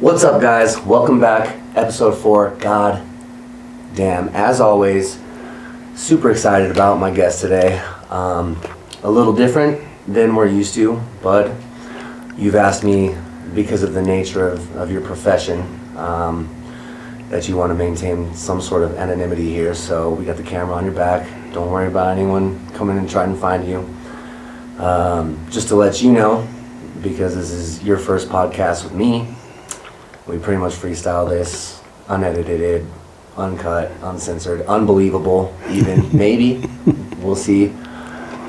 What's up, guys? Welcome back. Episode 4. God damn. As always, super excited about my guest today. A little different than we're used to, but you've asked me, because of the nature of your profession, that you want to maintain some sort of anonymity here. So we got the camera on your back. Don't worry about anyone coming and trying to find you. Just to let you know, because this is your first podcast with me, we pretty much freestyle this, unedited, uncut, uncensored, unbelievable even, maybe, we'll see.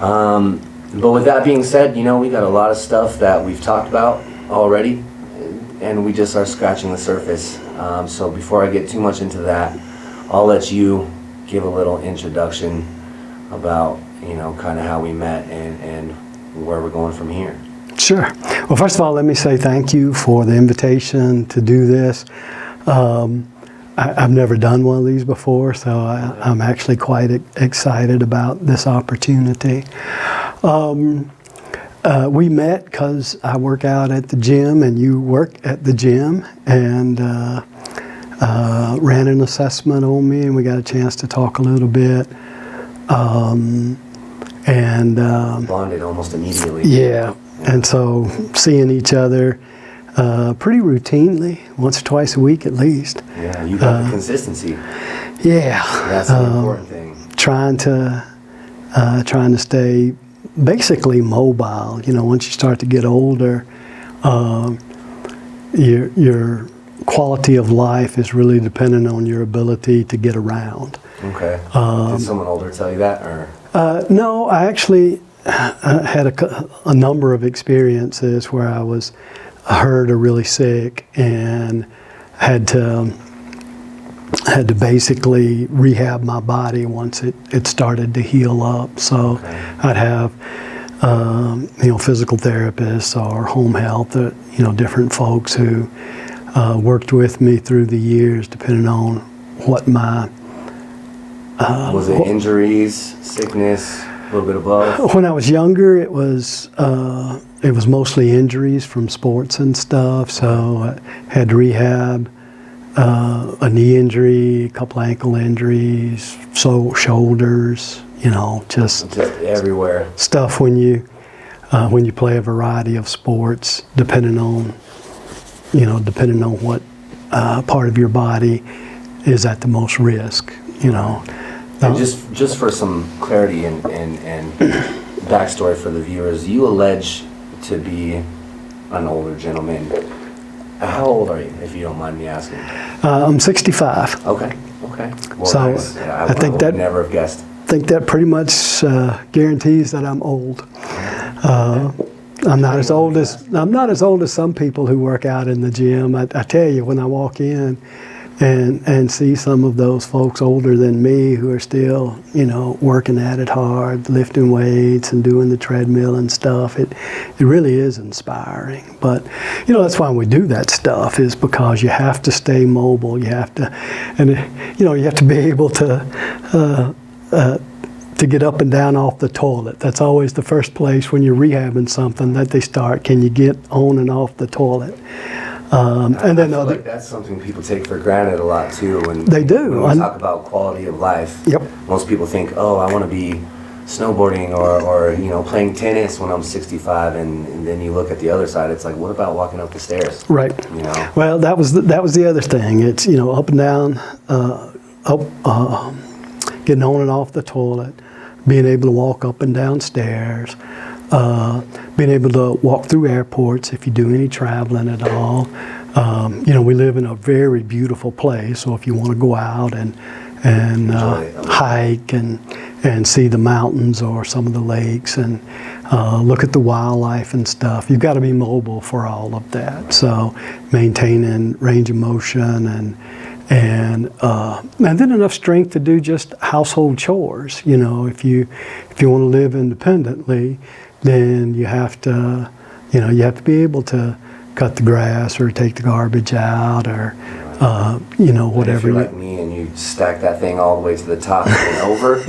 But with that being said, we got a lot of stuff that we've talked about already, and we just are scratching the surface. So before I get too much into that, I'll let you give a little introduction about, kind of how we met and where we're going from here. Sure. Well, first of all, let me say thank you for the invitation to do this. I've never done one of these before, so I'm actually quite excited about this opportunity. We met because I work out at the gym and you work at the gym, and ran an assessment on me, and we got a chance to talk a little bit. Bonded almost immediately. Yeah. And so seeing each other pretty routinely, once or twice a week at least. Yeah, you got the consistency. Yeah. That's the important thing. Trying to stay basically mobile. Once you start to get older, your quality of life is really dependent on your ability to get around. Okay. Did someone older tell you that, or? No, I actually had a number of experiences where I was hurt or really sick and had to basically rehab my body once it started to heal up. So okay. I'd have physical therapists or home health, different folks who worked with me through the years, depending on what my was it injuries, sickness, a little bit of both? When I was younger, it was mostly injuries from sports and stuff. So I had rehab, a knee injury, a couple ankle injuries, shoulders. Just everywhere. Stuff when you play a variety of sports, depending on what part of your body is at the most risk. And just for some clarity and backstory for the viewers, you allege to be an older gentleman. How old are you, if you don't mind me asking? I'm 65. Okay. Well, so nice. Yeah, I think that would never have guessed. I think that pretty much guarantees that I'm old. I'm not as old as some people who work out in the gym. I tell you, when I walk in and see some of those folks older than me who are still, working at it hard, lifting weights and doing the treadmill and stuff, it really is inspiring. But, that's why we do that stuff, is because you have to stay mobile. You have to, you have to be able to get up and down off the toilet. That's always the first place when you're rehabbing something that they start. Can you get on and off the toilet? And then I feel like that's something people take for granted a lot too. When they do. When we talk about quality of life, yep. Most people think, I want to be snowboarding or playing tennis when I'm 65, and then you look at the other side. It's like, what about walking up the stairs? Right. Well, that was the other thing. It's up and down, getting on and off the toilet, being able to walk up and down stairs. Being able to walk through airports if you do any traveling at all. We live in a very beautiful place, so if you want to go out and hike and see the mountains or some of the lakes and look at the wildlife and stuff, you've got to be mobile for all of that. So maintaining range of motion and then enough strength to do just household chores. If you want to live independently, then you have to be able to cut the grass or take the garbage out or, whatever. If you're like me and you stack that thing all the way to the top and over,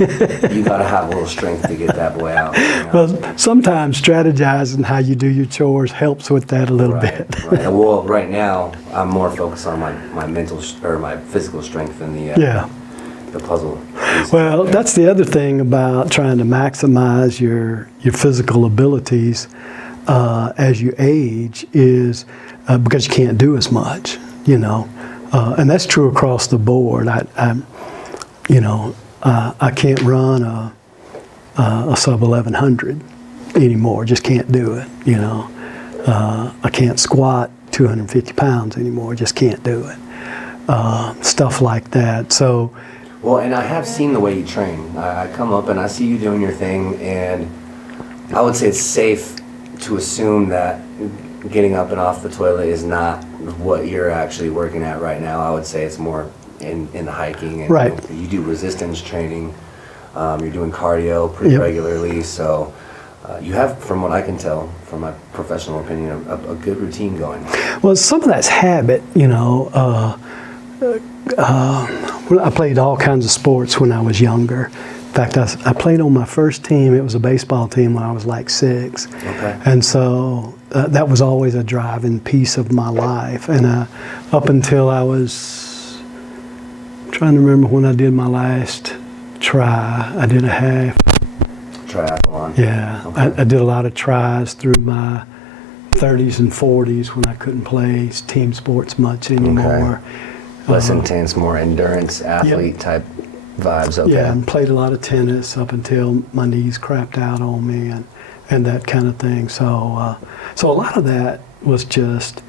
you got to have a little strength to get that boy out. Well, sometimes strategizing how you do your chores helps with that a little bit. Right. Well, right now I'm more focused on my mental or my physical strength than the puzzle piece. Well, that's the other thing about trying to maximize your physical abilities as you age is because you can't do as much, and that's true across the board. I can't run a sub 1100 anymore. Just can't do it. I can't squat 250 pounds anymore. Just can't do it. Stuff like that. So. Well, and I have seen the way you train. I come up and I see you doing your thing, and I would say it's safe to assume that getting up and off the toilet is not what you're actually working at right now. I would say it's more in the hiking. And right. You do resistance training. You're doing cardio pretty regularly. So you have, from what I can tell, from my professional opinion, a good routine going. Well, some of that's habit, I played all kinds of sports when I was younger. In fact, I played on my first team. It was a baseball team when I was like 6. Okay. And so that was always a driving piece of my life. And up until I was trying to remember when I did my last try, I did a half. Triathlon. Yeah. Okay. I did a lot of tries through my 30s and 40s when I couldn't play team sports much anymore. Okay. Less intense, more endurance, athlete type vibes. Okay. Yeah, and played a lot of tennis up until my knees crapped out on me and that kind of thing. So a lot of that was just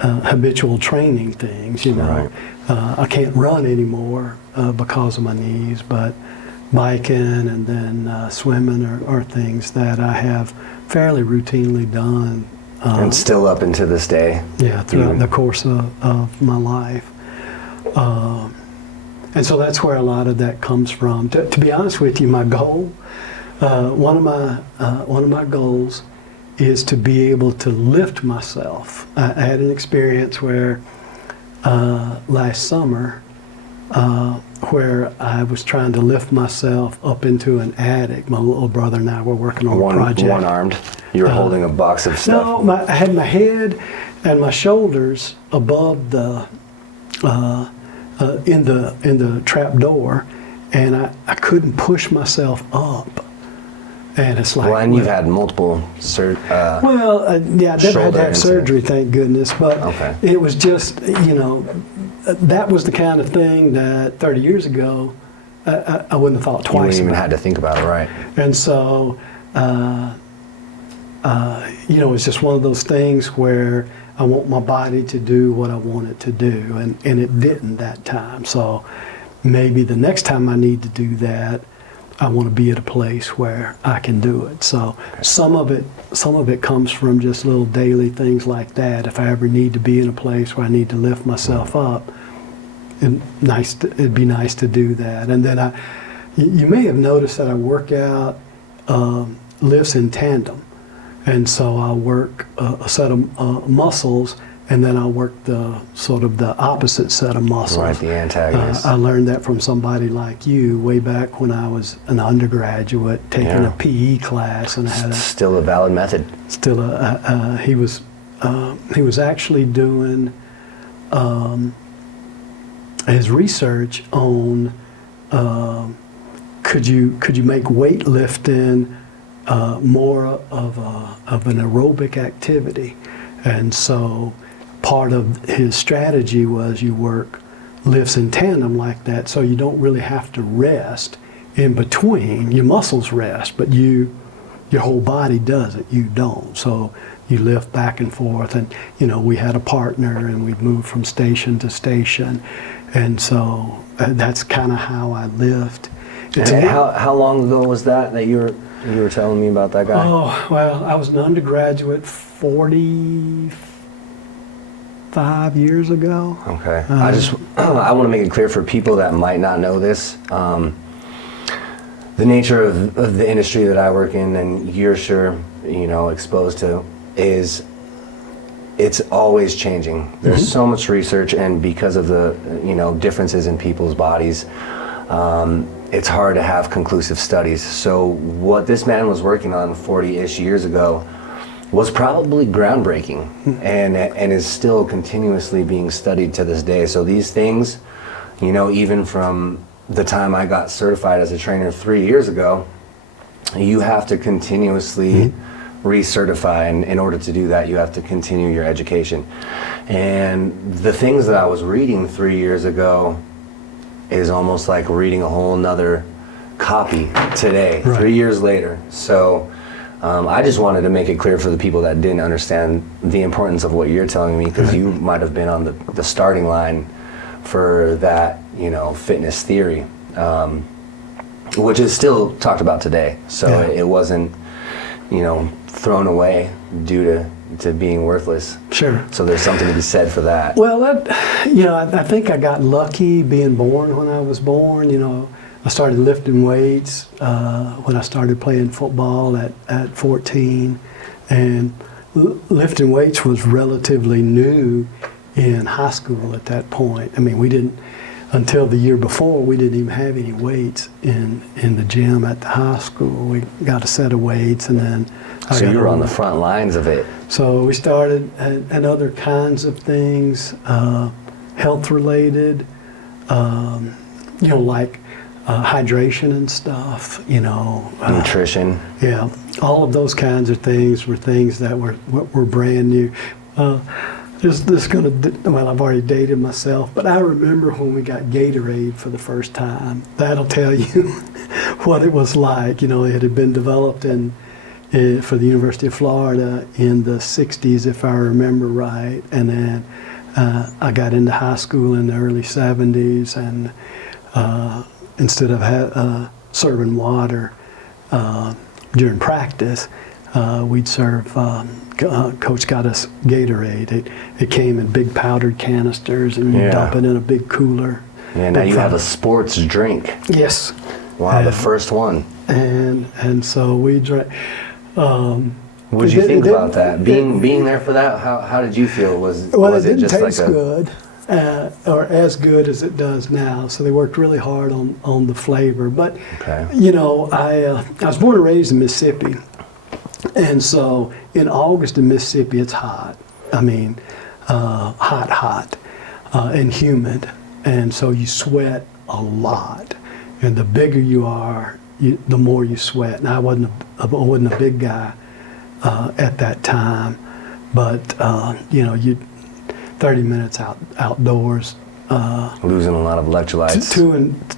habitual training things, Right. I can't run anymore because of my knees, but biking and then swimming are things that I have fairly routinely done. And still up into this day. Yeah, throughout the course of my life. And so that's where a lot of that comes from. To be honest with you, my goal, one of my goals, is to be able to lift myself. I had an experience where last summer, where I was trying to lift myself up into an attic. My little brother and I were working on a project. One-armed. You were holding a box of stuff. No, I had my head and my shoulders above the. In the trap door, and I couldn't push myself up, and it's like. Well, and you've had multiple I never had to have surgery, thank goodness. But It was just, that was the kind of thing that 30 years ago I wouldn't have thought twice. You wouldn't even about. had to think about it, right? And so, it's just one of those things where I want my body to do what I want it to do, and it didn't that time. So maybe the next time I need to do that, I want to be at a place where I can do it. So some of it comes from just little daily things like that. If I ever need to be in a place where I need to lift myself up, it'd be nice to do that. And then you may have noticed that I work out lifts in tandem. And so I'll work a set of muscles, and then I'll work the sort of the opposite set of muscles. Right, the antagonist. I learned that from somebody like you way back when I was an undergraduate taking a PE class, and I had still a valid method. He was actually doing his research on could you make weightlifting more of an aerobic activity. And so part of his strategy was you work lifts in tandem like that, so you don't really have to rest in between. Your muscles rest, but your whole body does it. You don't. So you lift back and forth, and we had a partner, and we'd move from station to station, and so that's kind of how I lift. And how long ago was that you were telling me about that guy? Oh, well, I was an undergraduate 45 years ago. Okay. I want to make it clear for people that might not know this. The nature of the industry that I work in, and you're sure, exposed to, is it's always changing. There's so much research, and because of the differences in people's bodies, it's hard to have conclusive studies. So what this man was working on 40-ish years ago was probably groundbreaking, and is still continuously being studied to this day. So these things, even from the time I got certified as a trainer 3 years ago, you have to continuously recertify, and in order to do that, you have to continue your education. And the things that I was reading 3 years ago is almost like reading a whole nother copy today, Right. 3 years later. So I just wanted to make it clear for the people that didn't understand the importance of what you're telling me, because you might have been on the starting line for that, fitness theory, which is still talked about today. So Yeah. it wasn't, thrown away due to being worthless. Sure. So there's something to be said for that. Well, I think I got lucky being born when I was born. I started lifting weights when I started playing football at 14, and lifting weights was relatively new in high school at that point. I mean, we didn't, until the year before, we didn't even have any weights in the gym at the high school. We got a set of weights, and then So you were on the front lines of it. So we started and other kinds of things, health related, like hydration and stuff, Nutrition. Yeah, all of those kinds of things were things that were brand new. I've already dated myself, but I remember when we got Gatorade for the first time. That'll tell you what it was like. It had been developed for the University of Florida in the 60s, if I remember right. And then I got into high school in the early 70s, and instead of serving water during practice, we'd serve, Coach got us Gatorade. It came in big powdered canisters, and you dump it in a big cooler. Yeah, now you have a sports drink. Yes. Wow, the first one. And so we drank. What did you think about that? Being there for that, how did you feel? Was it it just didn't like taste good, or as good as it does now. So they worked really hard on the flavor. But Okay. I was born and raised in Mississippi, and so in August in Mississippi it's hot. I mean, hot, and humid, and so you sweat a lot. And the bigger you are, the more you sweat. And I wasn't a big guy at that time, but you 30 minutes outdoors, Losing a lot of electrolytes.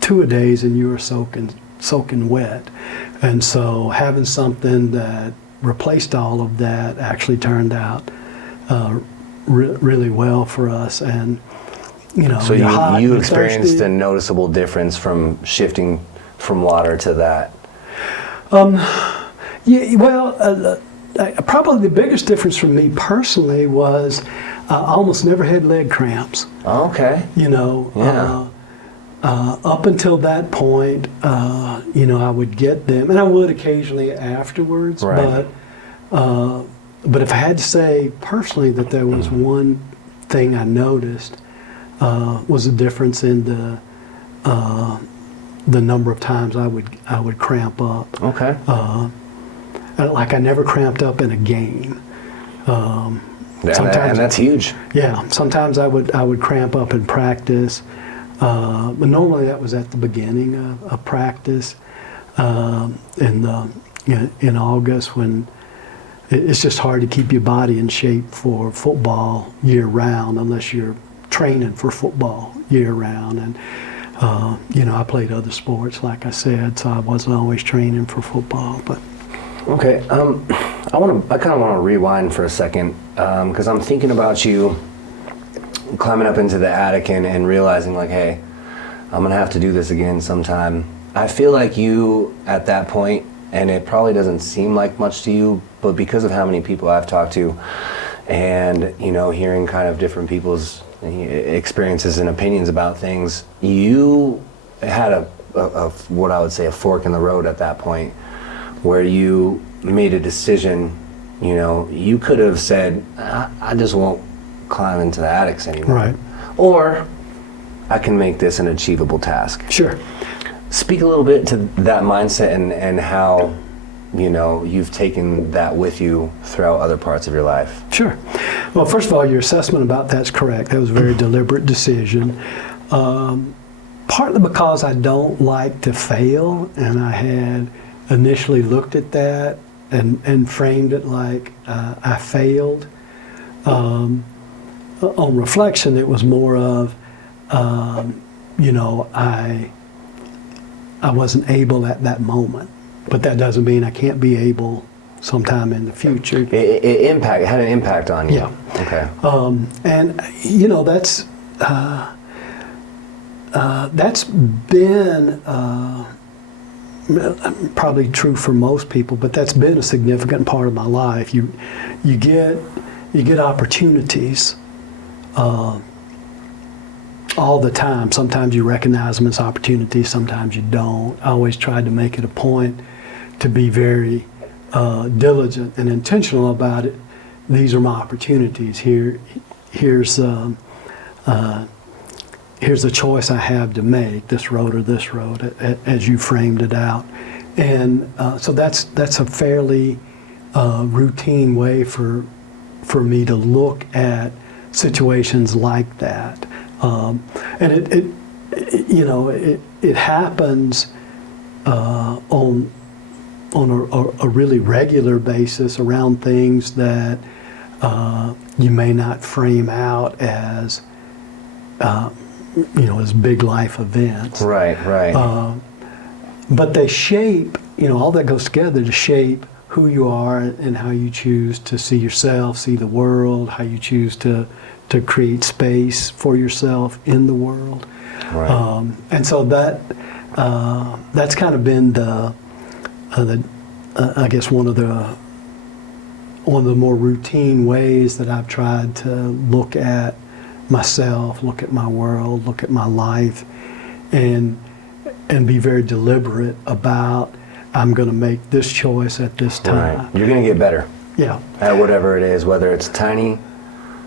two a days, and you were soaking wet. And so having something that replaced all of that actually turned out really well for us. And So you're hot, you you're experienced thirsty. a noticeable difference from shifting from water to that. Yeah, well, probably the biggest difference for me personally was I almost never had leg cramps. Okay. Yeah. Up until that point, I would get them, and I would occasionally afterwards. Right. But if I had to say personally that there was one thing I noticed, was a difference in the number of times I would cramp up. Okay. Like I never cramped up in a game. And that's huge. Yeah, sometimes I would cramp up in practice, but normally that was at the beginning of practice in August, when it's just hard to keep your body in shape for football year round unless you're training for football year round. And I played other sports, like I said, so I wasn't always training for football. But Okay. I kind of want to rewind for a second, because I'm thinking about you climbing up into the attic and realizing, like, hey, I'm gonna have to do this again sometime. I feel like you at that point, and it probably doesn't seem like much to you, but because of how many people I've talked to, and hearing kind of different people's experiences and opinions about things, you had a what I would say a fork in the road at that point, where you made a decision You know, you could have said, I just won't climb into the attics anymore. Right. Or I can make this an achievable task. Sure. Speak a little bit to that mindset and how, you know, you've taken that with you throughout other parts of your life. Sure. Well, first of all, your assessment about that's correct. That was a very deliberate decision. Partly because I don't like to fail, and I had initially looked at that and framed it like I failed. On reflection, it was more of, you know, I wasn't able at that moment, but that doesn't mean I can't be able sometime in the future. It had an impact on you. Yeah. Okay. And you know, that's been probably true for most people, but that's been a significant part of my life. You get opportunities all the time. Sometimes you recognize them as opportunities, sometimes you don't. I always tried to make it a point to be very diligent and intentional about it. These are my opportunities. Here's a choice I have to make, this road or this road, as you framed it out. And so that's a fairly routine way for me to look at situations like that. And it happens on a really regular basis around things that you may not frame out as as big life events. Right. But they shape, all that goes together to shape who you are and how you choose to see yourself, see the world, how you choose to create space for yourself in the world. Right. And so that's kind of been I guess one of the more routine ways that I've tried to look at myself, look at my world, look at my life, and be very deliberate about, I'm going to make this choice at this time. Right. You're going to get better. Yeah. At whatever it is, whether it's tiny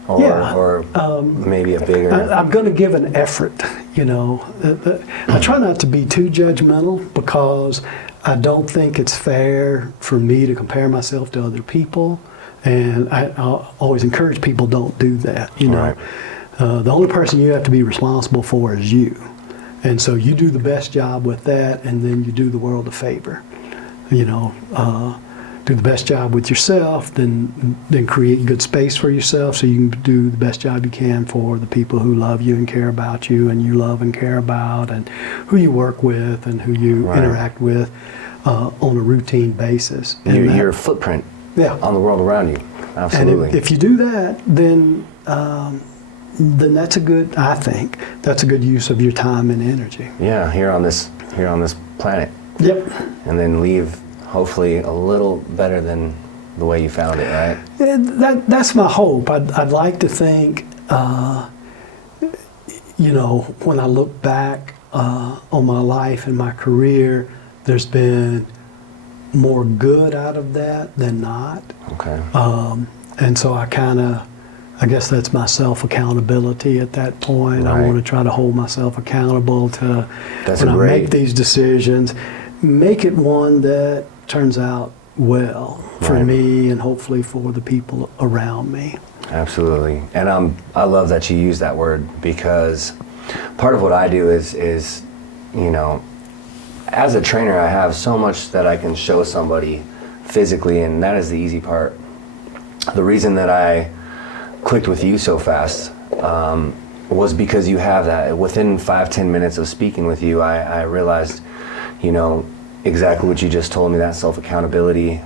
or maybe a bigger. I'm going to give an effort, I try not to be too judgmental because I don't think it's fair for me to compare myself to other people. And I always encourage people, don't do that, Right. The only person you have to be responsible for is you. And so you do the best job with that, and then you do the world a favor. Do the best job with yourself, then create good space for yourself so you can do the best job you can for the people who love you and care about you and you love and care about, and who you work with and who you Right. interact with on a routine basis. And Your footprint Yeah. on the world around you. Absolutely. And if you do that, then that's I think that's a good use of your time and energy. Yeah, here on this planet. Yep. And then leave hopefully a little better than the way you found it, right? That's my hope. I'd like to think, when I look back on my life and my career, there's been more good out of that than not. Okay. And so I guess that's my self-accountability at that point. Right. I want to try to hold myself accountable to, That's when I great. make these decisions, make it one that turns out well for Right. me and hopefully for the people around me. Absolutely. And I love that you use that word, because part of what I do is as a trainer, I have so much that I can show somebody physically, and that is the easy part. The reason that I clicked with you so fast was because you have that. Within 5-10 minutes of speaking with you, I realized, exactly what you just told me, that self-accountability.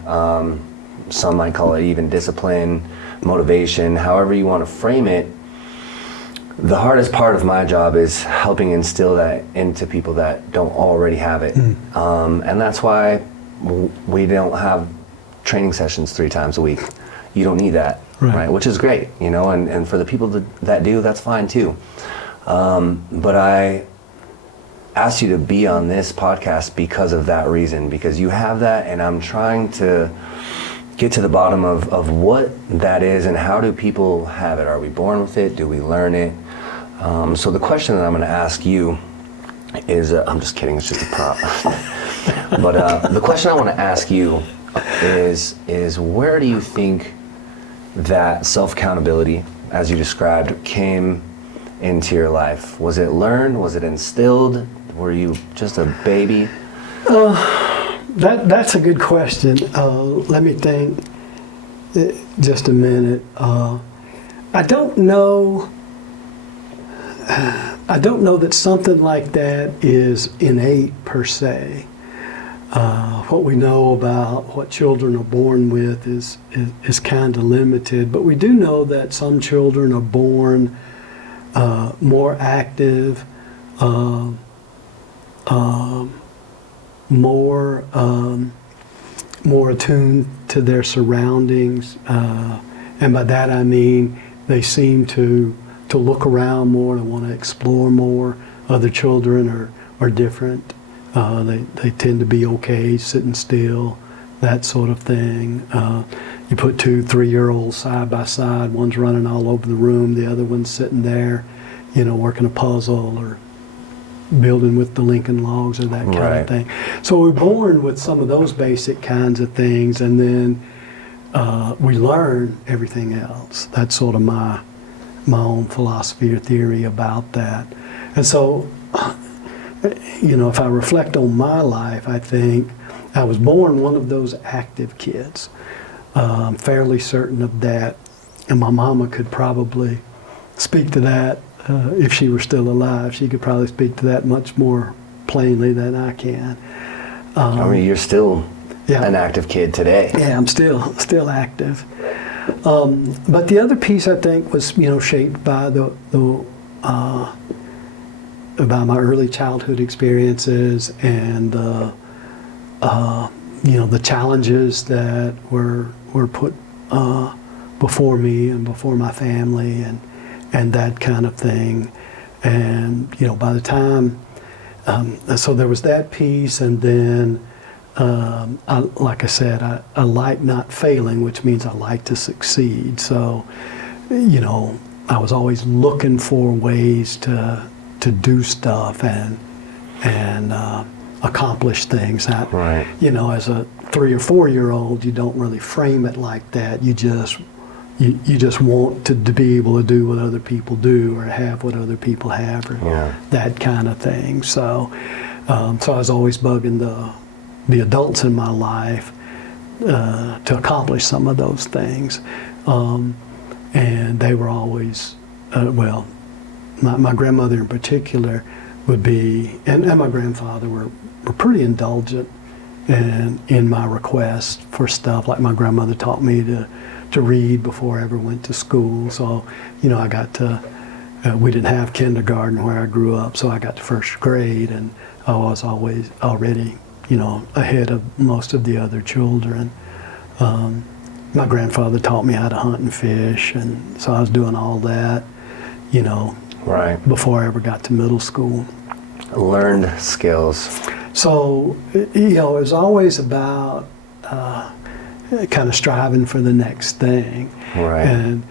Some might call it even discipline, motivation, however you want to frame it. The hardest part of my job is helping instill that into people that don't already have it. And that's why we don't have training sessions 3 times a week. You don't need that, right? Which is great, and for the people that do, that's fine too. But I asked you to be on this podcast because of that reason, because you have that, and I'm trying to get to the bottom of what that is and how do people have it. Are we born with it? Do we learn it? So the question that I'm going to ask you is, I'm just kidding, it's just a prop. But the question I want to ask you is where do you think that self-accountability, as you described, came into your life? Was it learned? Was it instilled? Were you just a baby? That's a good question. Let me think just a minute. I don't know that something like that is innate per se. What we know about what children are born with is kind of limited, but we do know that some children are born more active, more attuned to their surroundings, and by that I mean they seem to look around more, to want to explore more. Other children are different. They tend to be okay sitting still, that sort of thing. You put 2 3-year-olds side by side, one's running all over the room, the other one's sitting there, working a puzzle or building with the Lincoln logs or that kind of thing. So we're born with some of those basic kinds of things, and then we learn everything else. That's sort of my own philosophy or theory about that. And so, if I reflect on my life, I think I was born one of those active kids. I'm fairly certain of that, and my mama could probably speak to that. If she were still alive, she could probably speak to that much more plainly than I can. You're still an active kid today. Yeah, I'm still active. But the other piece I think was, shaped by by my early childhood experiences and the challenges that were put before me and before my family and that kind of thing. And by the time, so there was that piece, and then like I said, I like not failing, which means I like to succeed. So I was always looking for ways to do stuff and accomplish things. Right. As a 3 or 4-year-old, you don't really frame it like that. You just want to be able to do what other people do or have what other people have or that kind of thing. So I was always bugging the adults in my life to accomplish some of those things. And they were always, my grandmother in particular would be, and my grandfather were pretty indulgent in my requests for stuff. Like my grandmother taught me to read before I ever went to school. So, I got to, we didn't have kindergarten where I grew up, so I got to first grade, and I was always already, ahead of most of the other children. My grandfather taught me how to hunt and fish, and so I was doing all that, before I ever got to middle school. Learned skills. So, it was always about kind of striving for the next thing. Right. And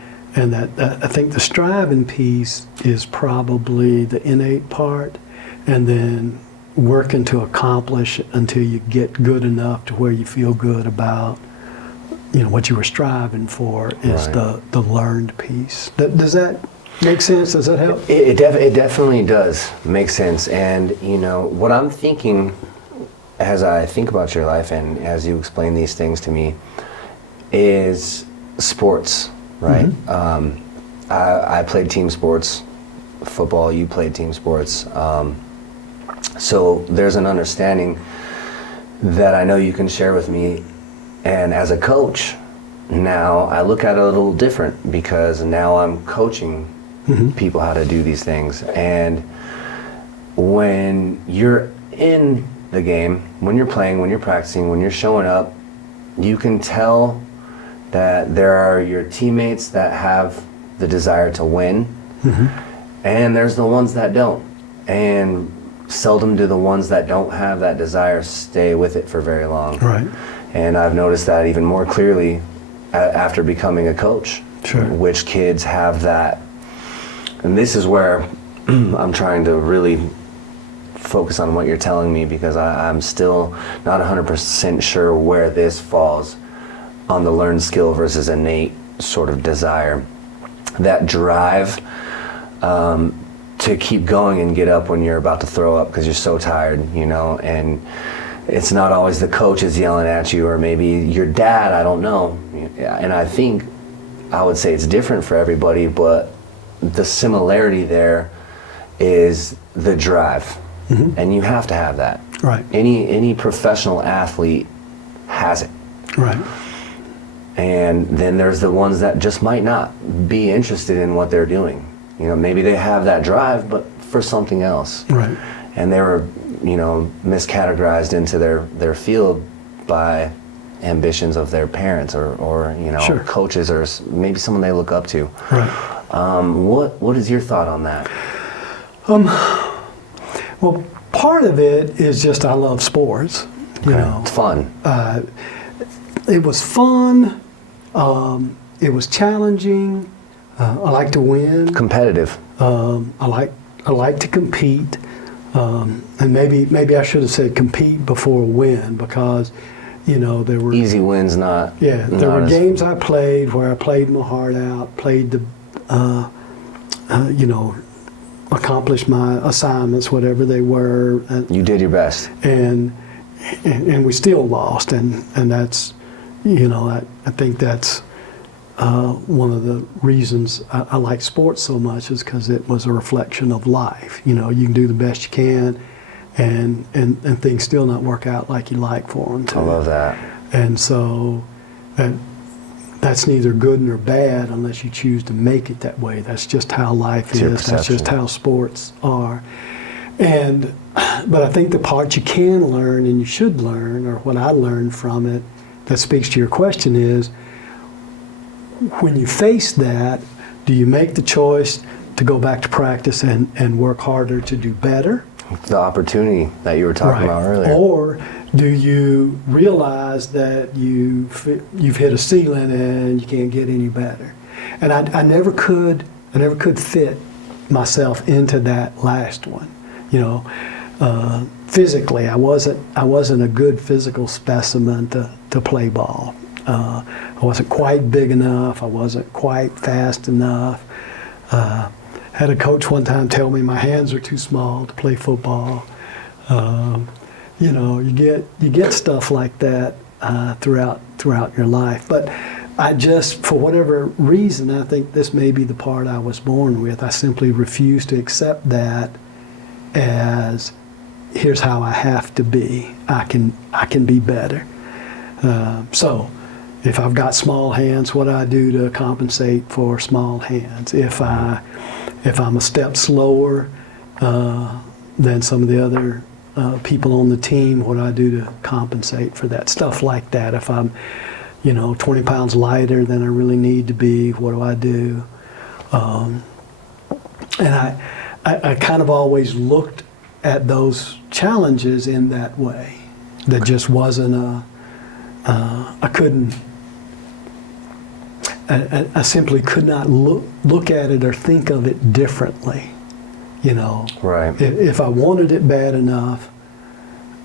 that I think the striving piece is probably the innate part, and then working to accomplish until you get good enough to where you feel good about what you were striving for is the learned piece. Does that make sense? Does that help? It definitely does make sense. And what I'm thinking as I think about your life and as you explain these things to me is sports, right? Mm-hmm. I played team sports, football, you played team sports. So there's an understanding that I know you can share with me. And as a coach, now I look at it a little different because now I'm coaching people how to do these things. And when you're in the game, when you're playing, when you're practicing, when you're showing up, you can tell that there are your teammates that have the desire to win, and there's the ones that don't. And seldom do the ones that don't have that desire stay with it for very long. Right. And I've noticed that even more clearly after becoming a coach. Sure. Which kids have that. And this is where I'm trying to really focus on what you're telling me, because I'm still not 100% sure where this falls on the learned skill versus innate sort of desire. That drive to keep going and get up when you're about to throw up because you're so tired, you know, and it's not always the coach is yelling at you, or maybe your dad, I don't know. And I would say it's different for everybody, but the similarity there is the drive. And you have to have that. Right. Any professional athlete has it. Right. And then there's the ones that just might not be interested in what they're doing. You know, maybe they have that drive, but for something else. Right. And they were, you know, miscategorized into their field by ambitions of their parents or you know, Sure. coaches, or maybe someone they look up to. Right. What is your thought on that? Well, part of it is just I love sports. You know, It's fun. It was fun. It was challenging. I like to win. Competitive. I like to compete. And maybe I should have said compete before win, because you know there were Easy wins, not. there were games I played where I played my heart out, played the you know, accomplished my assignments, whatever they were. You did your best. And we still lost, and that's, you know, I think that's one of the reasons I like sports so much, is because it was a reflection of life. You know, you can do the best you can, and things still not work out like you like for them to. I love that. And so that's neither good nor bad unless you choose to make it that way. That's just how life It's your is. That's just perception. how sports are. But I think the part you can learn and you should learn, or what I learned from it that speaks to your question, is when you face that, do you make the choice to go back to practice and work harder to do better? The opportunity that you were talking about earlier. Or do you realize that you've hit a ceiling and you can't get any better? And I never could fit myself into that last one. You know, physically, I wasn't a good physical specimen to play ball. I wasn't quite big enough. I wasn't quite fast enough. Had a coach one time tell me my hands are too small to play football. You know, you get stuff like that throughout your life. But I just, for whatever reason, I think this may be the part I was born with. I simply refuse to accept that as here's how I have to be. I can be better. So if I've got small hands, what do I do to compensate for small hands? If I'm a step slower than some of the other people on the team, what do I do to compensate for that? Stuff like that. If I'm, you know, 20 pounds lighter than I really need to be, what do I do? And I kind of always looked at those challenges in that way. That just wasn't I couldn't. I simply could not look at it or think of it differently. You know, Right. If I wanted it bad enough,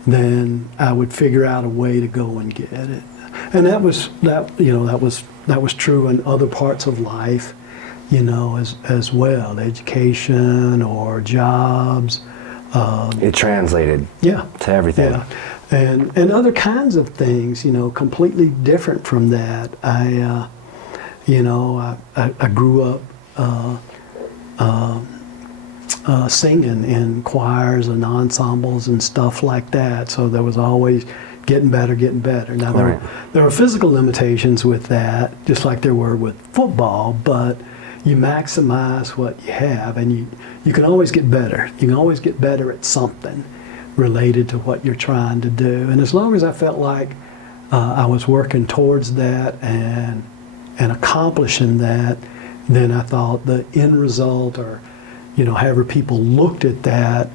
then I would figure out a way to go and get it. And that was true in other parts of life, you know, as well, education or jobs. It translated Yeah. to everything. Yeah, and other kinds of things, you know, completely different from that. I grew up singing in choirs and ensembles and stuff like that. So there was always getting better. Now there were physical limitations with that, just like there were with football. But you maximize what you have, and you can always get better. You can always get better at something related to what you're trying to do. And as long as I felt like I was working towards that and accomplishing that, then I thought the end result, or you know, however people looked at that,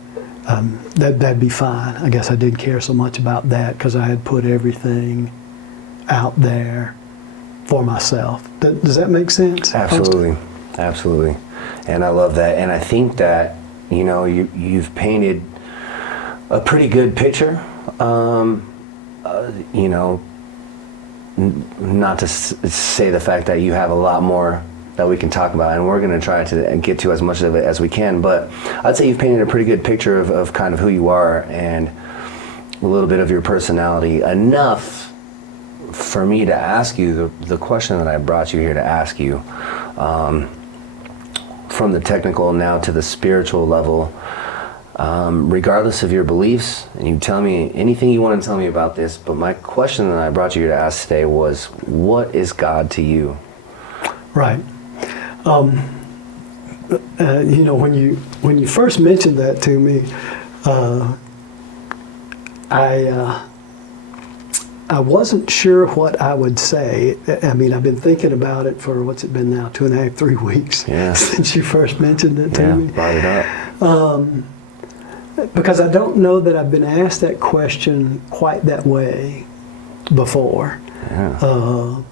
that'd be fine. I guess I didn't care so much about that because I had put everything out there for myself. Does that make sense? Absolutely, absolutely. And I love that. And I think that, you know, you've painted a pretty good picture. You know, not to say the fact that you have a lot more that we can talk about, and we're going to try to get to as much of it as we can, but I'd say you've painted a pretty good picture of kind of who you are and a little bit of your personality, enough for me to ask you the question that I brought you here to ask you, from the technical now to the spiritual level, regardless of your beliefs, and you tell me anything you want to tell me about this, but my question that I brought you here to ask today was, what is God to you? Right. You know, when you first mentioned that to me, I wasn't sure what I would say. I mean, I've been thinking about it for, what's it been now, 2.5, 3 weeks since you first mentioned it to me. Brought it up. Because I don't know that I've been asked that question quite that way before. Yeah.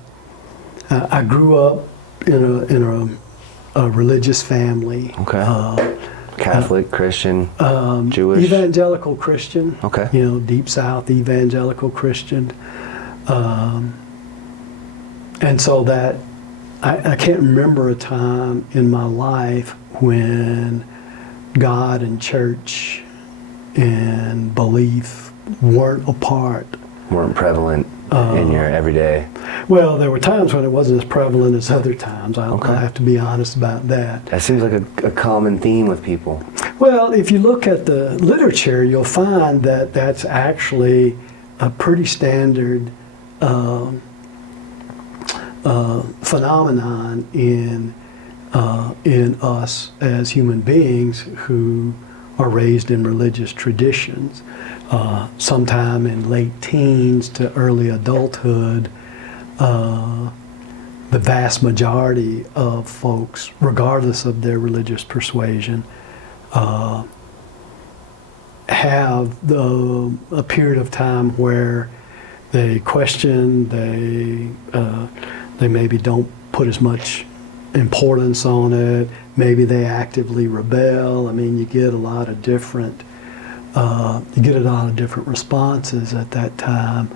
I grew up in a religious family. Okay. Catholic, Christian, Jewish? Evangelical Christian. Okay. You know, Deep South evangelical Christian. And so that, I can't remember a time in my life when God and church and belief weren't a part. Weren't prevalent in your everyday. Well, there were times when it wasn't as prevalent as other times. I have to be honest about that. That seems like a common theme with people. Well, if you look at the literature, you'll find that that's actually a pretty standard phenomenon in us as human beings who are raised in religious traditions. Sometime in late teens to early adulthood, the vast majority of folks, regardless of their religious persuasion, have a period of time where they question, they maybe don't put as much importance on it, maybe they actively rebel. I mean, you get a lot of different responses at that time.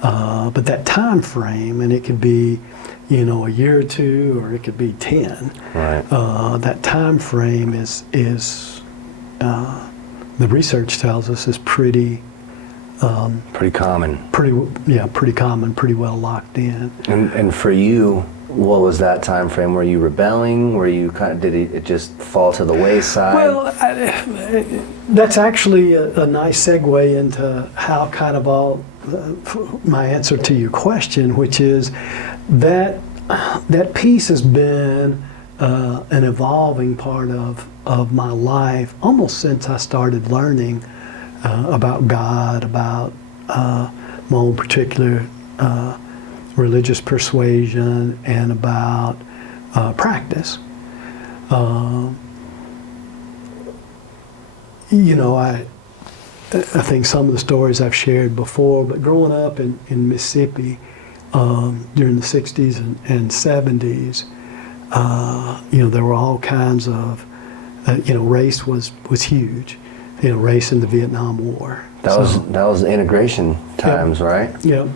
But that time frame, and it could be, you know, a year or two, or it could be 10. Right. That time frame is the research tells us is pretty common. Pretty common, pretty well locked in. And for you, what was that time frame? Were you rebelling? Were you did it just fall to the wayside? Well, that's actually a nice segue into how kind of all my answer to your question, which is that piece has been an evolving part of my life almost since I started learning about God, about my own particular religious persuasion, and about practice. You know, I think some of the stories I've shared before, but growing up in Mississippi during the 60s and 70s, you know, there were all kinds of, you know, race was huge. You know, race in the Vietnam War. That was integration times, right? Yeah.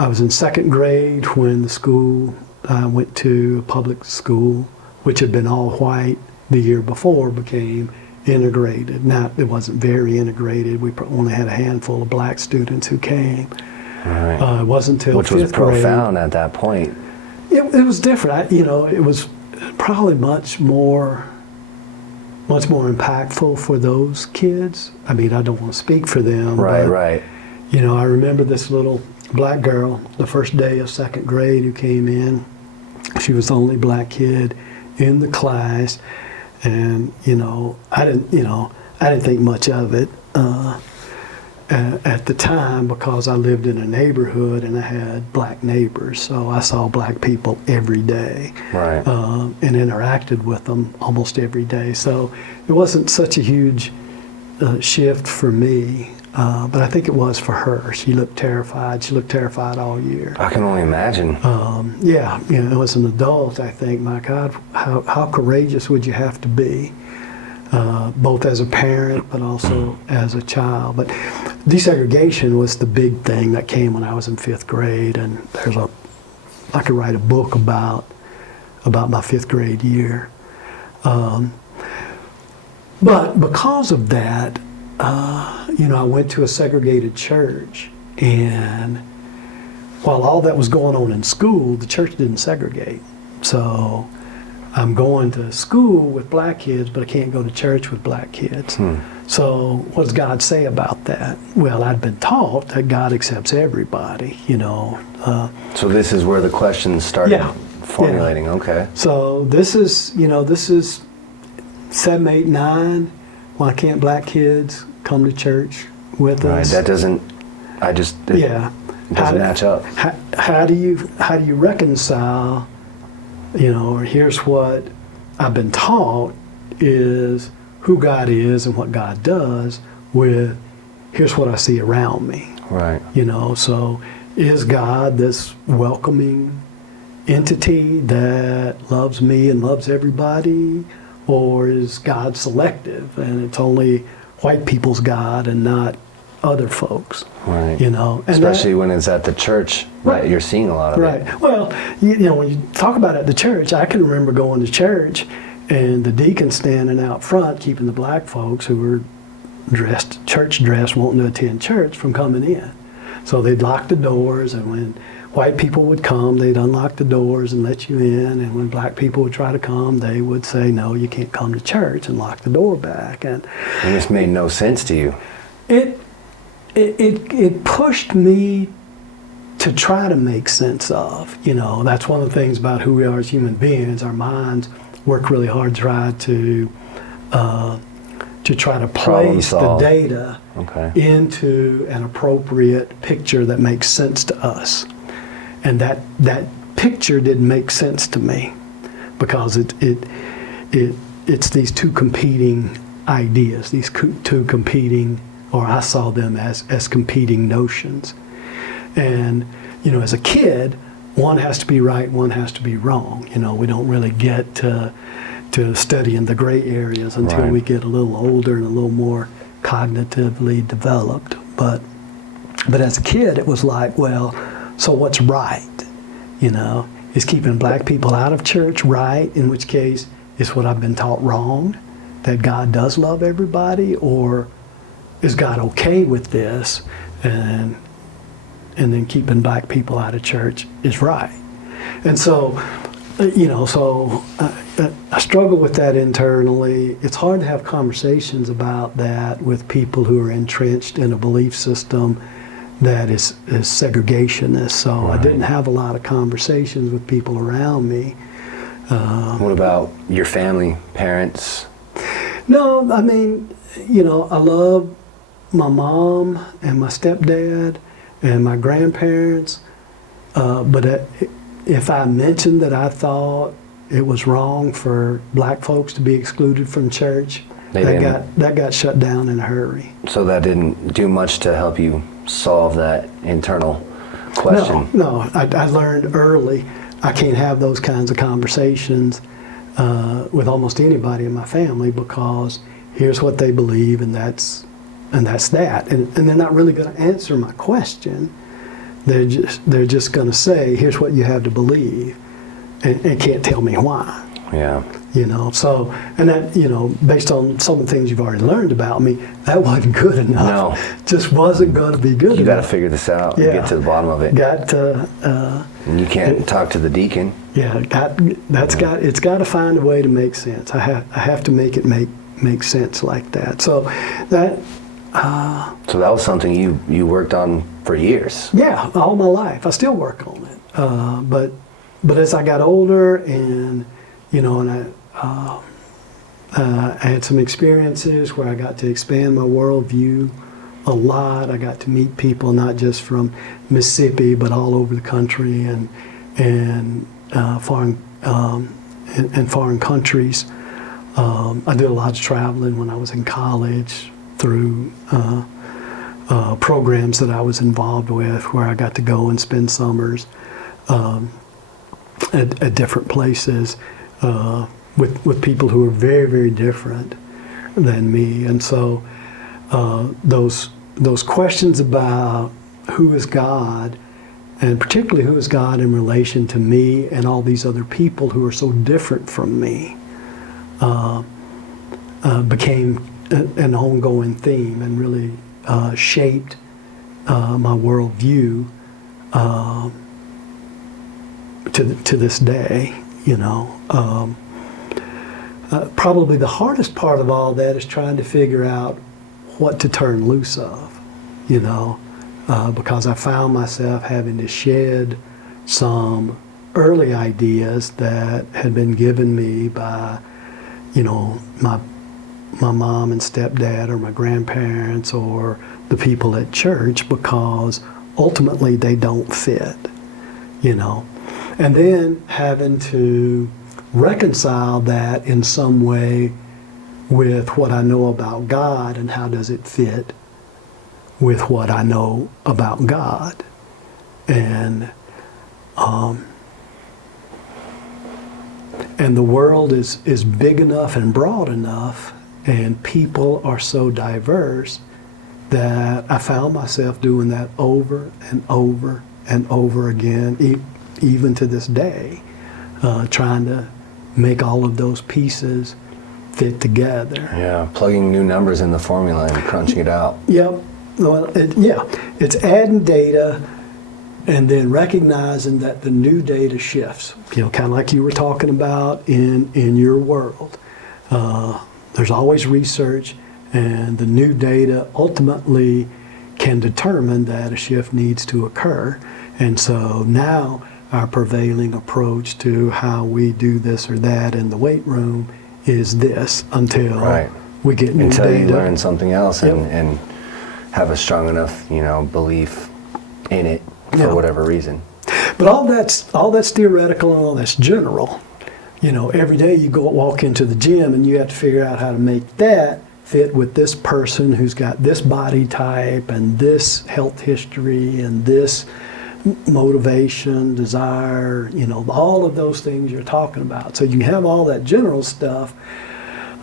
I was in second grade when the school I went to, a public school, which had been all white the year before, became integrated. Now, it wasn't very integrated. We only had a handful of black students who came. Right. It wasn't until Which fifth was profound at that point. It was different. You know, it was probably much more impactful for those kids. I mean, I don't want to speak for them. Right. You know, I remember this little black girl, the first day of second grade, who came in. She was the only black kid in the class, and you know, I didn't think much of it at the time, because I lived in a neighborhood and I had black neighbors, so I saw black people every day, right, and interacted with them almost every day. So it wasn't such a huge shift for me. But I think it was for her. She looked terrified. She looked terrified all year. I can only imagine. Yeah, as an adult, I think, my God, how courageous would you have to be, both as a parent but also as a child. But desegregation was the big thing that came when I was in 5th grade, and I could write a book about my 5th grade year. But because of that, I went to a segregated church, and while all that was going on in school, the church didn't segregate. So I'm going to school with black kids, but I can't go to church with black kids. So what does God say about that? Well, I'd been taught that God accepts everybody, So this is where the questions started formulating. Yeah. Okay. So this is 7, 8, 9. Why can't black kids come to church with Right. us? That doesn't. It doesn't match up. How do you reconcile? Or here's what I've been taught is who God is and what God does with here's what I see around me. Right. So is God this welcoming entity that loves me and loves everybody, or is God selective and it's only white people's God and not other folks? Right. And especially when it's at the church, right? You're seeing a lot of it. Right. Well, when you talk about it at the church, I can remember going to church and the deacon standing out front keeping the black folks who were church dressed, wanting to attend church from coming in. So they'd lock the doors, and when white people would come, they'd unlock the doors and let you in, and when black people would try to come, they would say, no, you can't come to church, and lock the door back. And this made no sense to you. It pushed me to try to make sense of. That's one of the things about who we are as human beings. Our minds work really hard to try to place the data into an appropriate picture that makes sense to us. And that picture didn't make sense to me because it's these two competing ideas, these two competing, or I saw them as competing notions. And, as a kid, one has to be right, one has to be wrong. We don't really get to studying the gray areas until we get a little older and a little more cognitively developed. But as a kid, it was like, well, so what's right? Is keeping black people out of church right? In which case, is what I've been taught wrong? That God does love everybody? Or is God okay with this? And then keeping black people out of church is right. And so, I struggle with that internally. It's hard to have conversations about that with people who are entrenched in a belief system that is segregationist. So I didn't have a lot of conversations with people around me. What about your family, parents? No, I mean, I love my mom and my stepdad and my grandparents, but if I mentioned that I thought it was wrong for black folks to be excluded from church, that got shut down in a hurry. So that didn't do much to help you solve that internal question? No, I learned early I can't have those kinds of conversations with almost anybody in my family because here's what they believe and that's that. And they're not really going to answer my question. They're just going to say, here's what you have to believe, and can't tell me why. Yeah. So, and that, based on some of the things you've already learned about me, that wasn't good enough. No. Just wasn't going to be good enough. You got to figure this out and get to the bottom of it. And you can't talk to the deacon. Yeah, it's got to find a way to make sense. I have to make it make sense like that. So that. So that was something you worked on for years. Yeah, all my life. I still work on it. But as I got older and I had some experiences where I got to expand my worldview a lot. I got to meet people not just from Mississippi, but all over the country and foreign countries. I did a lot of traveling when I was in college through programs that I was involved with, where I got to go and spend summers at different places with people who are very, very different than me. And so those questions about who is God, and particularly who is God in relation to me and all these other people who are so different from me, became an ongoing theme and really shaped my worldview to this day. Probably the hardest part of all that is trying to figure out what to turn loose of, because I found myself having to shed some early ideas that had been given me by, my mom and stepdad, or my grandparents, or the people at church, because ultimately they don't fit, And then having to reconcile that in some way with what I know about God, and how does it fit with what I know about God. And the world is big enough and broad enough, and people are so diverse, that I found myself doing that over and over and over again, even to this day, trying to make all of those pieces fit together. Yeah, plugging new numbers in the formula and crunching it out. Yep. Well, it's adding data and then recognizing that the new data shifts. Kind of like you were talking about in your world. There's always research, and the new data ultimately can determine that a shift needs to occur. And so now our prevailing approach to how we do this or that in the weight room is this, until we get new data. Until you learn something else. Yep. and have a strong enough, belief in it for whatever reason. But all that's theoretical and all that's general. Every day you walk into the gym and you have to figure out how to make that fit with this person who's got this body type and this health history and this motivation, desire, all of those things you're talking about. So you can have all that general stuff,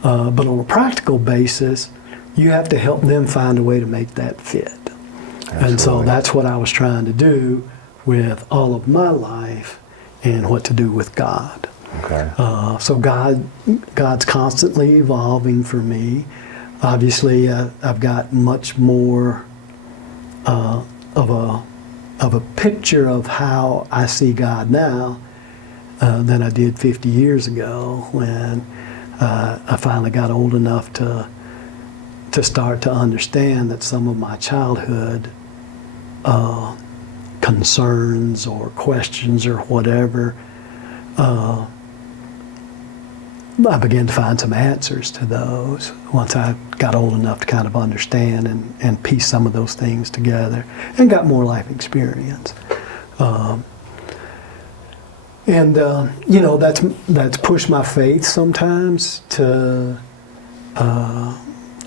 but on a practical basis, you have to help them find a way to make that fit. Absolutely. And so that's what I was trying to do with all of my life, and what to do with God. Okay. So God's constantly evolving for me. Obviously, I've got much more of a picture of how I see God now than I did 50 years ago, when I finally got old enough to start to understand that some of my childhood concerns or questions or whatever, I began to find some answers to those once I got old enough to kind of understand and piece some of those things together, and got more life experience. That's pushed my faith sometimes to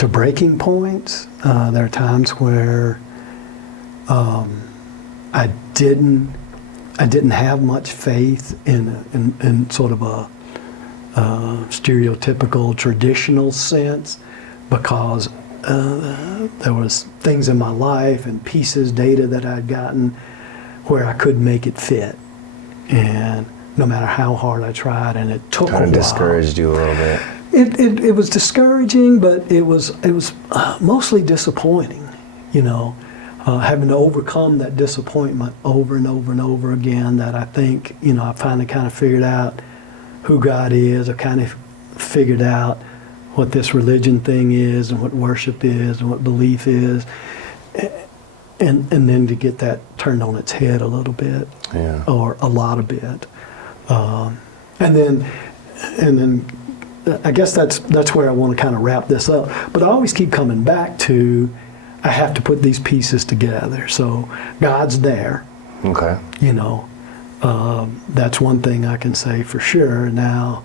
breaking points. There are times where I didn't have much faith in sort of a stereotypical traditional sense, because there was things in my life and data that I'd gotten where I couldn't make it fit, and no matter how hard I tried, and it took a while. Kind of discouraged you a little bit. It was discouraging, but it was mostly disappointing, having to overcome that disappointment over and over and over again. That I think, I finally kind of figured out who God is. I kind of figured out what this religion thing is, and what worship is, and what belief is, and then to get that turned on its head a little bit, or a lot of bit, and then I guess that's where I want to kind of wrap this up. But I always keep coming back to, I have to put these pieces together. So God's there. Okay. That's one thing I can say for sure. Now,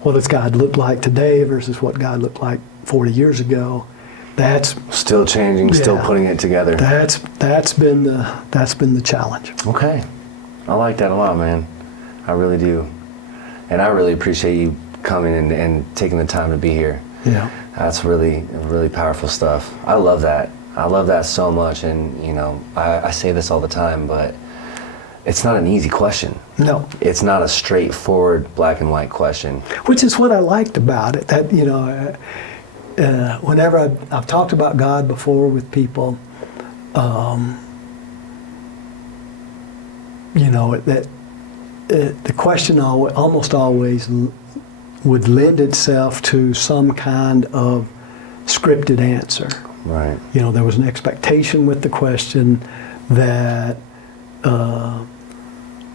what does God look like today versus what God looked like 40 years ago That's Still changing, still Yeah. putting it together. that's been the challenge. Okay. I like that a lot, man. I really do. And I really appreciate you coming and taking the time to be here. Yeah. That's really, really powerful stuff. I love that. I love that so much. And, you know, I say this all the time, but it's not an easy question. No. It's not a straightforward black and white question. Which is what I liked about it. That, you know, whenever I've talked about God before with people, you know, that the question almost always would lend itself to some kind of scripted answer. Right. You know, there was an expectation with the question that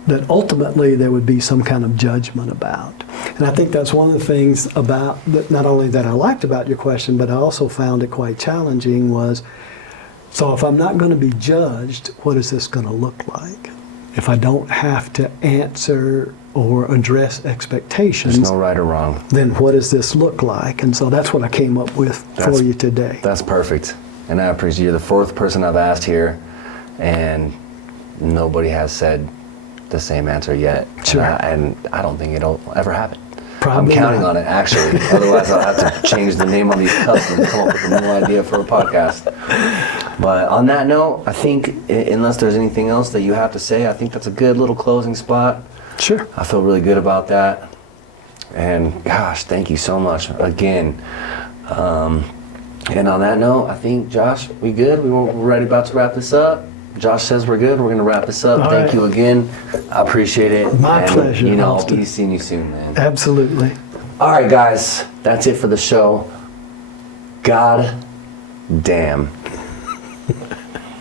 that ultimately there would be some kind of judgment about. And I think that's one of the things about that, not only that I liked about your question, but I also found it quite challenging was, so if I'm not going to be judged, what is this going to look like? If I don't have to answer or address expectations, There's no right or wrong. then what does this look like? And so that's what I came up with for you today. That's perfect. And I appreciate you're the fourth person I've asked here, and nobody has said the same answer yet. Sure. And I don't think it'll ever happen. Probably I'm counting not. on it, actually. Otherwise, I'll have to change the name on these cups and come up with a new idea for a podcast. But on that note, I think, unless there's anything else that you have to say, I think that's a good little closing spot. Sure. I feel really good about that. And gosh, thank you so much again. And on that note, I think, Josh, we good? We're ready about to wrap this up. Josh says we're good. We're going to wrap this up. All Thank right. you again. I appreciate it. My pleasure, You know, I'll Austin. be seeing you soon, man. Absolutely. All right, guys. That's it for the show. God damn.